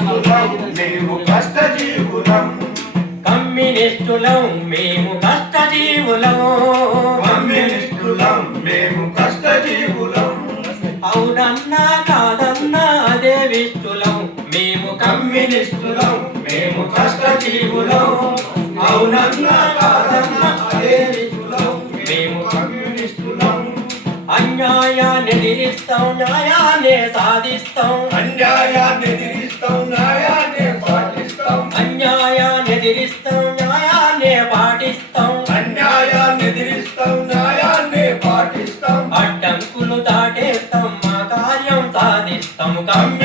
కమ్యూనిస్టులం మేము కష్ట జీవులం కమ్యూనిస్టులం మేము కష్ట జీవులం కమ్యూనిస్టులం మేము కష్ట జీవులం అవునన్నా కాదన్నా అదే విష్టులం మేము కమ్యూనిస్టులం. మేము కష్ట జీవులం అవునన్నా కాదన్నా అన్యాయాన్ని నిరిస్తాం న్యాయాన్ని సాధిస్తాం. అన్యాయాన్ని నిరిస్తాం న్యాయాన్ని పాటిస్తాం. అన్యాయాన్ని నిరిస్తాం న్యాయాన్ని పాటిస్తాం. అన్యాయాన్ని నిరిస్తాం న్యాయాన్ని పాటిస్తాం. అడ్డంకులు దాటేస్తాం మా కార్యం సాధిస్తాం. కమ్మ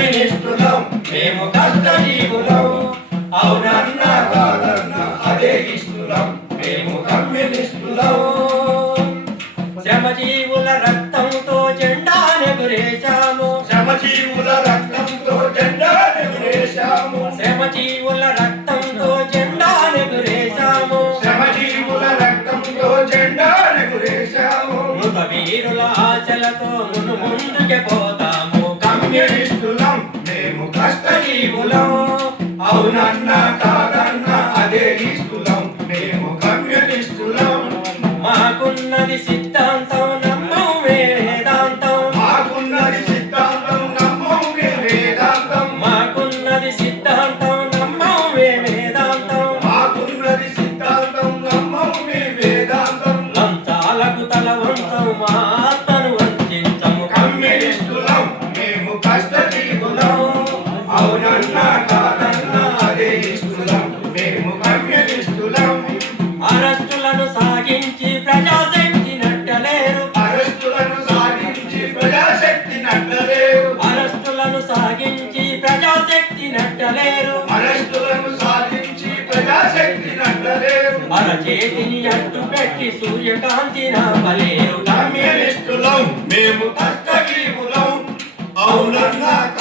చేశాము. శ్రమ జీవుల రక్తంతో జెండాను ఎగురేశాము శ్రమ జీవుల రక్తంతో జెండాను ఎగురేశాము మృత వీరుల ఆశలతో ముందుకే పోతాము. కమ్యూనిస్టులం మేము కష్ట జీవులం అవునన్నా కాదా? అరస్తులను సాగించి ప్రజాశక్తి నట్టలేరు. అరస్తులను సాగించి ప్రజాశక్తి నట్టలేరు. అరెస్టులను సాగించి ప్రజాశక్తి నట్టలేరు. అరెస్టులను సాగించి ప్రజాశక్తి నట్టలేరు. మన చేతిని అడ్డు పెట్టి సూర్యకాంతి నాపలేరు. కమ్యూనిస్టులం మేము కష్టజీవులం. అవునన్నా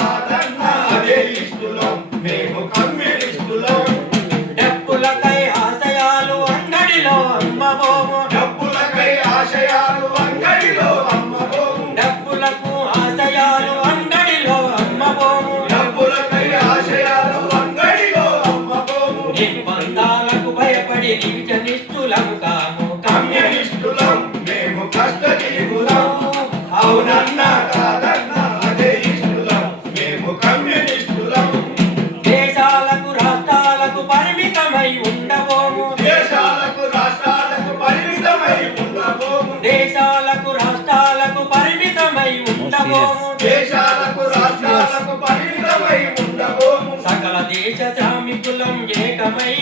సంకేతమై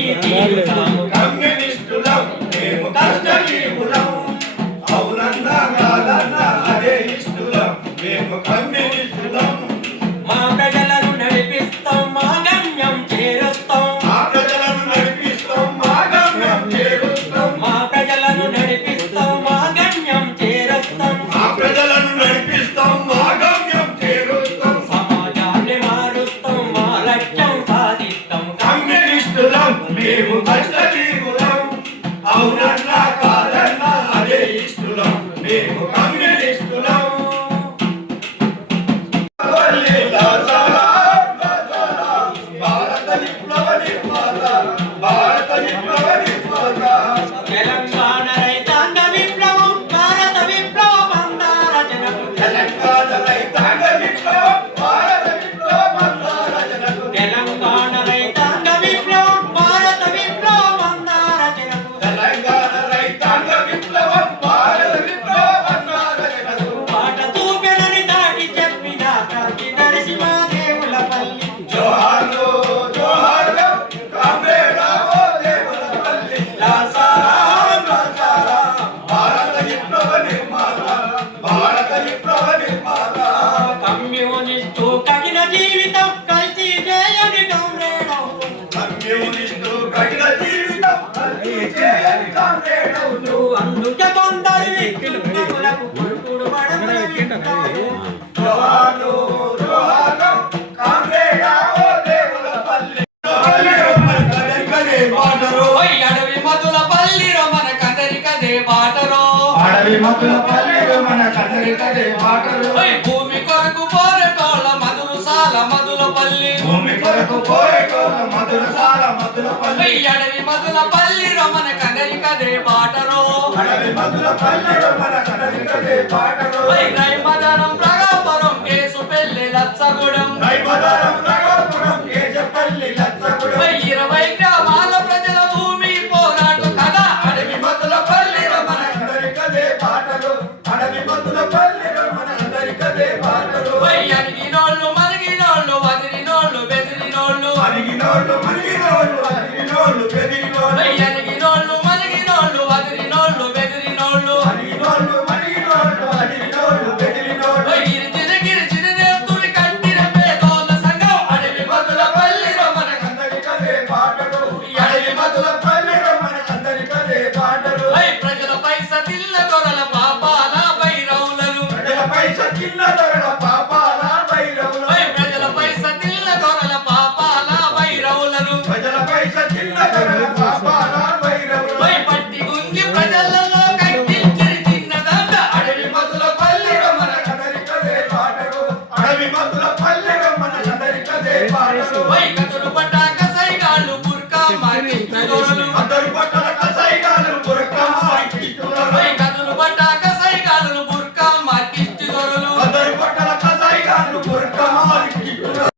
కమ్యూనిస్టులం మేము Amen. మధుల పల్లెలు మన కదలికదే పాటలు భూమి కొరకు పోరే కోళ్ళ మధులు సాల మధుల పల్లి. భూమి కొరకు పోరే కోళ్ళ మధుల సాల మధుల పల్లి. అడవి మధుల పల్లిలో మన కదలికదే పాటలు అడవి మధుల పల్లిలో మన కదలికదే పాటలు నైమదనం ప్రగాపురం కేసు పెళ్ళి లచ్చగూడెం. నైమదనం ప్రగా